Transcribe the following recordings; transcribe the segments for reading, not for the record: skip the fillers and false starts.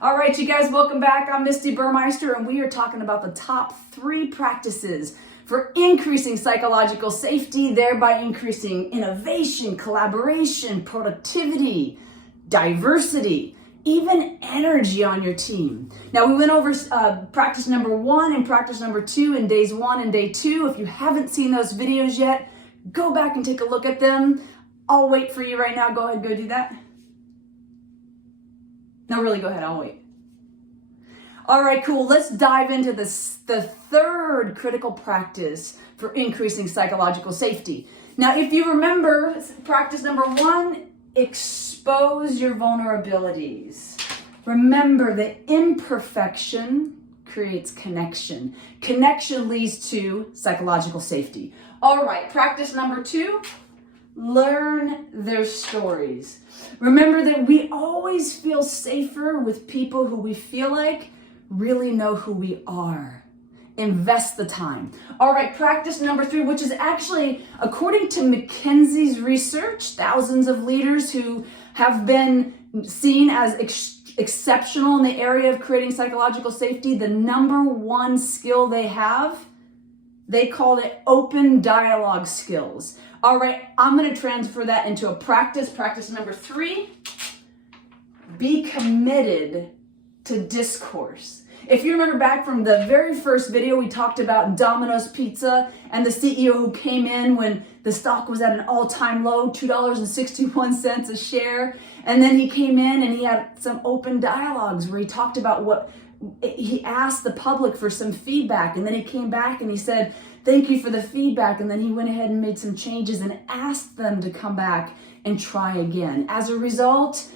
All right, you guys, welcome back. I'm Misti Burmeister, and we are talking about the top 3 practices for increasing psychological safety, thereby increasing innovation, collaboration, productivity, diversity, even energy on your team. Now, we went over practice number 1 and practice number 2 in days 1 and day 2. If you haven't seen those videos yet, go back and take a look at them. I'll wait for you right now. Go ahead, go do that. No, really, go ahead. I'll wait. All right, cool. Let's dive into the third critical practice for increasing psychological safety. Now, if you remember, practice number 1, expose your vulnerabilities. Remember that imperfection creates connection. Connection leads to psychological safety. All right, practice number 2, learn their stories. Remember that we always feel safer with people who we feel like really know who we are. Invest the time. All right, practice number 3, which is actually, according to McKenzies research, thousands of leaders who have been seen as exceptional in the area of creating psychological safety, the number 1 skill they have, they called it open dialogue skills. All right, I'm going to transfer that into a practice. Practice number 3, be committed to discourse. If you remember back from the very first video, we talked about Domino's Pizza and the CEO who came in when the stock was at an all-time low, $2.61 a share. And then he came in and he had some open dialogues where he talked about he asked the public for some feedback. And then he came back and he said, thank you for the feedback. And then he went ahead and made some changes and asked them to come back and try again. As a result,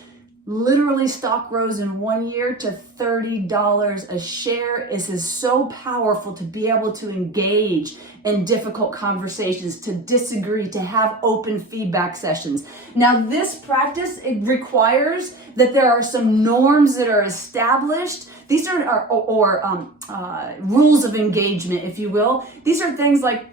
literally stock rose in 1 year to $30 a share. This is so powerful to be able to engage in difficult conversations, to disagree, to have open feedback sessions. Now, this practice, it requires that there are some norms that are established. These are rules of engagement, if you will. These are things like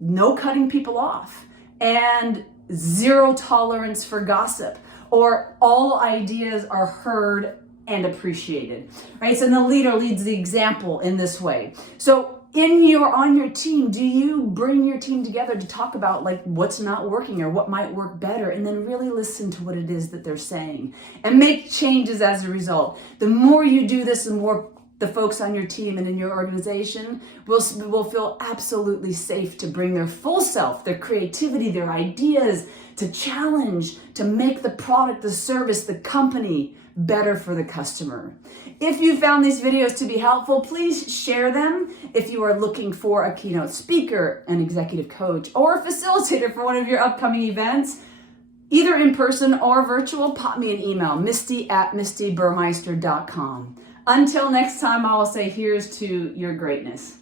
no cutting people off and zero tolerance for gossip, or all ideas are heard and appreciated, right? So the leader leads the example in this way. So on your team, do you bring your team together to talk about like what's not working or what might work better, and then really listen to what it is that they're saying and make changes as a result? The more you do this, the more the folks on your team and in your organization will feel absolutely safe to bring their full self, their creativity, their ideas, to challenge, to make the product, the service, the company better for the customer. If you found these videos to be helpful, please share them. If you are looking for a keynote speaker, an executive coach, or a facilitator for one of your upcoming events, either in person or virtual, pop me an email, misti@mistiburmeister.com. Until next time, I will say here's to your greatness.